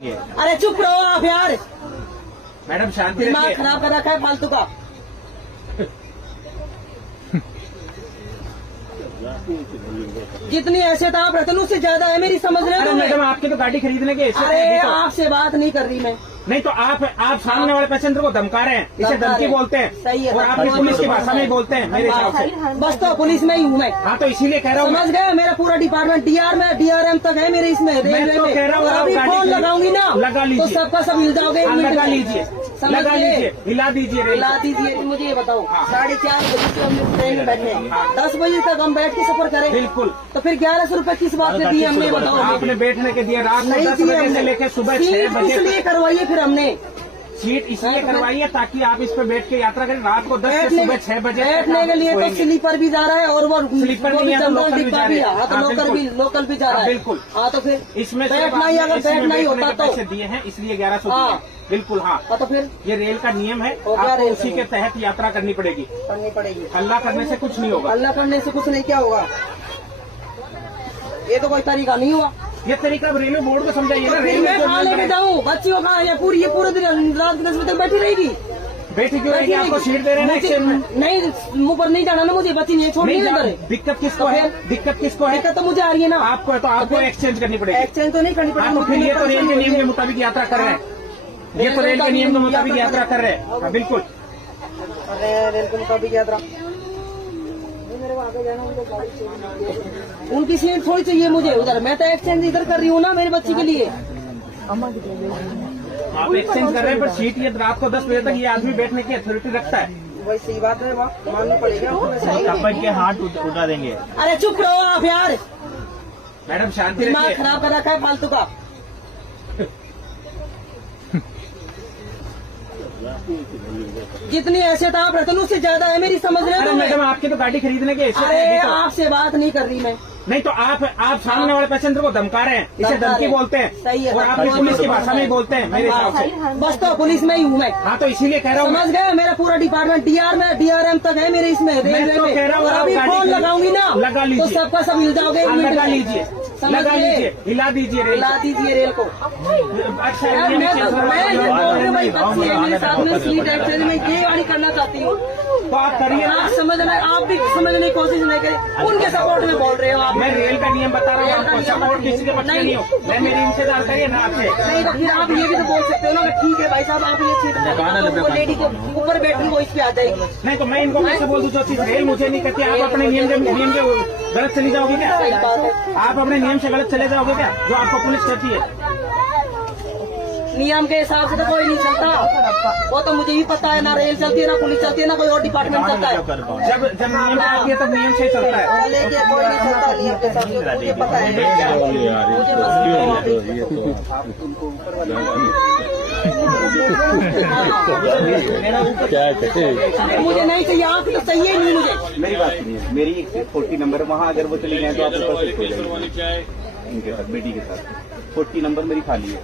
अरे चुप रहो आप यार, मैडम शांति दिमाग रखिए। खराब कर रखा है फालतू का। जितनी हैसियत आप रहते हैं उससे ज्यादा है मेरी, समझ रहे अरे हो? मैडम आपके तो गाड़ी खरीदने के ऐसे अरे हैं, तो। आपसे बात नहीं कर रही मैं। नहीं तो आप सामने वाले पैसेंजर को धमका रहे हैं, इसे धमका धमकी रहे हैं। बोलते हैं। सही है, और आप भी पुलिस की भाषा में ही बोलते हैं मेरे हिसाब से। बस तो पुलिस में ही हूँ मैं, हाँ तो इसीलिए कह रहा हूँ। समझ गए? मेरा पूरा डिपार्टमेंट डीआर में DRM तक है मेरे इसमें रेलवे तो में। कह रहा हूँ, और आप अभी गाड़ी फोन खरीद- लगाऊंगी ना लगा लीजिए। तो सबका सब हिल जाओगे। हाँ, लगा लीजिए, समझ लगा गए? लीजिए, हिला दीजिए रेल ला को। दीजिए। मुझे ये बताओ, हाँ। 4:30 बजे से हम ट्रेन में बैठे हैं, हाँ। 10 बजे तक हम बैठ के सफर करें। बिल्कुल। तो फिर 1100 रुपए किस बात पे दिए हमने, बताओ? आपने बैठने के दिए रात में नहीं 10 दिए बजे से हमने। लेकर सुबह 6 सीट बजे इसलिए करवाइए फिर हमने, सीट इसलिए करवाई है ताकि आप इस पे बैठ के यात्रा करें। रात को 10 से बैठने सुबह 6 बजे बैठने के लिए तो सोएंगे। स्लीपर भी जा रहा है और वो स्लीपर वो नहीं भी है तो जनरल लोकल भी डिब्बा जा भी रहे है। हैं। हाँ तो हाँ, लोकल भी जा रहा हाँ, है। बिल्कुल। हाँ तो फिर इसमें से बैठना ही, अगर इसमें बैठना ही बैठने होता के तो पैसे दिए हैं इसलिए 1100 हाँ। दिए। बिल्कुल हाँ। तो फिर ये रेल का नियम है, और क्या आपको रेल उसी का के नियम? तहत यात्रा करनी पड़ेगी। करनी पड़ेगी। हल्ला करने से कुछ नहीं होगा। अल्लाह करने से कुछ नहीं, क्या होगा? ये तो कोई तरीका नहीं हुआ। ये तरीका अब रेलवे बोर्ड को समझाइए ना। फिर रेलवे मैं कहाँ लेके जाऊँ? बच्ची को कहाँ? ये पूरे दिन रात के 10 बजे तक बैठी रहेगी। बैठी क्यों रहेगी? आपको सीट दे रहे हैं ना एक्सचेंज में। नहीं, मुंह पर नहीं जाना ना मुझे, बच्ची नहीं छोड़ नहीं नहीं, दे। दिक्कत किसको है? दिक्कत किसको है? दिक्कत तो मुझे आ रही है ना। आपको है तो आपको एक्सचेंज करनी पड़ेगी। एक्सचेंज तो नहीं करनी हाँ तो फिर ये तो रेल के नियम के मुताबिक यात्रा कर रहे हैं। ये तो रेल के नियम के मुताबिक यात्रा कर रहे हैं। हाँ, बिल्कुल। रेल के मुताबिक यात्रा। उनकी सीट थोड़ी चाहिए मुझे उधर, मैं तो एक्सचेंज इधर कर रही हूँ ना मेरी बच्ची के लिए। आप एक्सचेंज कर रहे हैं पर सीट ये रात को 10 बजे तक ये आदमी बैठने की अथॉरिटी रखता है। वही सही बात है, मानना पड़ेगा। अपन के हाथ उठा देंगे। अरे चुप रहो आप यार, मैडम शांति दिमाग रखिए। खराब कर रखा है फालतू का। जितनी हैसियत आप रहते हैं उससे ज्यादा है मेरी, समझ रहे अरे हो? मैडम आपके तो गाड़ी खरीदने के ऐसे अरे हैं, तो। आपसे बात नहीं कर रही मैं। नहीं तो आप सामने वाले पैसेंजर को धमका रहे हैं, इसे धमका धमकी रहे हैं। बोलते हैं। सही है, और आप भी पुलिस की भाषा में ही बोलते हैं मेरे हिसाब से। बस तो पुलिस में ही हूँ मैं, हाँ तो इसीलिए कह रहा हूँ। समझ गए? मेरा पूरा डिपार्टमेंट DRM तक है मेरे इसमें रेलवे तो में। कह रहा हूँ, और आप अभी गाड़ी फोन खरीद- लगाऊंगी ना लगा लीजिए। तो सबका सब हिल जाओगे। हाँ, लगा लीजिए, समझ लगा गए? लीजिए, हिला दीजिए रेल ला को। दीजिए रेल को। अच्छा यार ये मैं चीज़- बोल रही हूँ भाई, बच्ची है मेरे साथ में, सीट एक्सचेंज में ये गाड़ी करना चाहती हूँ। तो आप करिए ना। आप समझना, आप भी समझने की कोशिश नहीं करें, उनके सपोर्ट में बोल रहे हो आप। मैं रेल का नियम बता रहा हूँ आपको, सपोर्ट किसी के पक्ष में नहीं हो। मैं मेरी इंतजार करिए ना आपसे। नहीं तो फिर आप ये भी तो बोल सकते हो ना कि ठीक है भाई साहब, आप ये सीट वो लेडी के ऊपर बैठी वो इस पे आ जाएगी। नहीं तो मैं इनको कैसे बोल दूँ जो चीज रेल मुझे नहीं कहती। आप अपने नियम के गलत चली जाओगे क्या? सही बात है। आप अपने नियम से गलत चले जाओगे क्या जो आपको पुलिस कहती है? नियम के हिसाब से तो कोई नहीं चलता, वो तो मुझे ही पता है। ना रेल चलती है, ना पुलिस चलती है, ना कोई और डिपार्टमेंट चलता है। जब जब नियम आती है तब नियम से ही चलता है। लेकिन कोई नहीं चलता नियम के हिसाब से, मुझे पता है। मुझे नहीं चाहिए, आप तो चाहिए नहीं मुझे। मेरी बात सुनिए, मेरी एक सीट 40 नंबर, वहाँ अगर वो चली जाए तो आप ऊपर शिफ्ट हो जाएंगे उनके साथ, बेटी के साथ। 40 नंबर मेरी खाली है,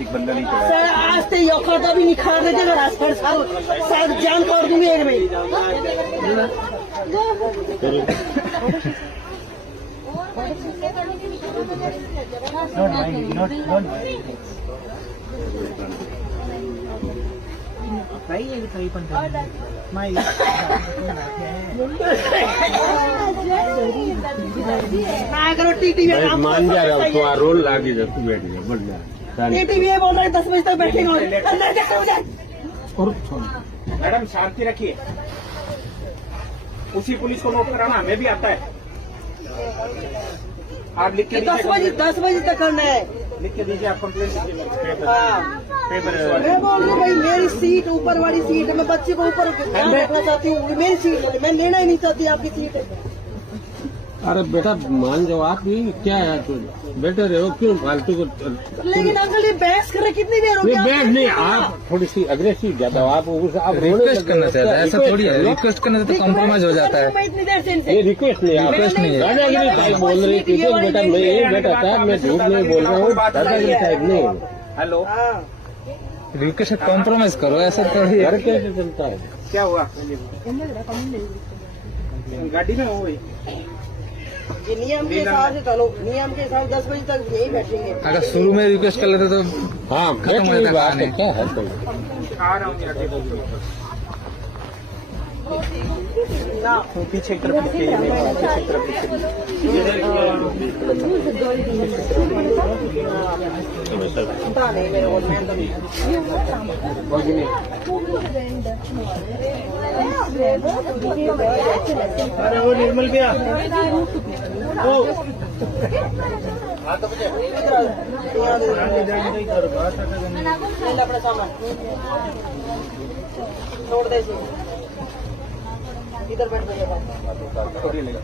एक बंदा नहीं चला। सर आज तो ये खाता भी नहीं खा रहे थे, रास्ते शायद जान तोड़ दूंगी एक भाई। ना करो टीटी में मान जा रहा हूँ, तुम्हारा रोल लागी जा, तू बैठ जा, बढ़ जा। टीटी में बोल रहे 10 बजे तक बैठेंगे अंदर क्या करो जाए। मैडम शांति रखिए, उसी पुलिस को नोट कराना हमें भी आता है। आप लिख के 10 बजे तक करना है। लिख के दीजिए, आप कंप्लेंट दीजिए। हाँ पेपर मैं बोल रही हूँ भाई, मेरी सीट ऊपर वाली सीट है, मैं बच्चे को ऊपर ध्यान रखना चाहती हूँ, मेरी सीट है, मैं लेना ही नहीं चाहती आपकी सीट। अरे बेटा मान जाओ, आप ही क्या है, तू बैठे रहो, क्यों फालतू को? लेकिन अंकल ये बहस कर रहे कितनी देर हो गई? बैठ नहीं, आप थोड़ी सी अग्रेसिव ज्यादा हो, आप रिक्वेस्ट करना चाहता है, ऐसा थोड़ी है। रिक्वेस्ट करने से तो कॉम्प्रोमाइज हो जाता है। मैं इतनी देर से इनसे ये रिक्वेस्ट नहीं, आप रिक्वेस्ट नहीं है। दादागिरी टाइप बोल रहे थे बेटा, मैं यही बेटा था, मैं झूठ नहीं बोल रहा हूँ, दादागिरी टाइप नहीं। हेलो, हाँ रिक्वेस्ट कॉम्प्रोमाइज करो, ऐसा थोड़ी है। घर कैसे चलता है? क्या हुआ? गाड़ी में हो गई। ये नियम के हिसाब से चलो, नियम के हिसाब से 10 बजे तक यही बैठेंगे। अगर शुरू में रिक्वेस्ट कर लेते तो हाँ खत्म बैठ हो ली जाता बात कहानी। है, क्या है तुम पीछे एक तरफ पीछे एक तरफ पता नहीं मेरे को, मैं तो अरे वो निर्मल भैया अपना सामान छोड़ दे इसे। इधर बैठ जाएगा। थोड़ी लेगा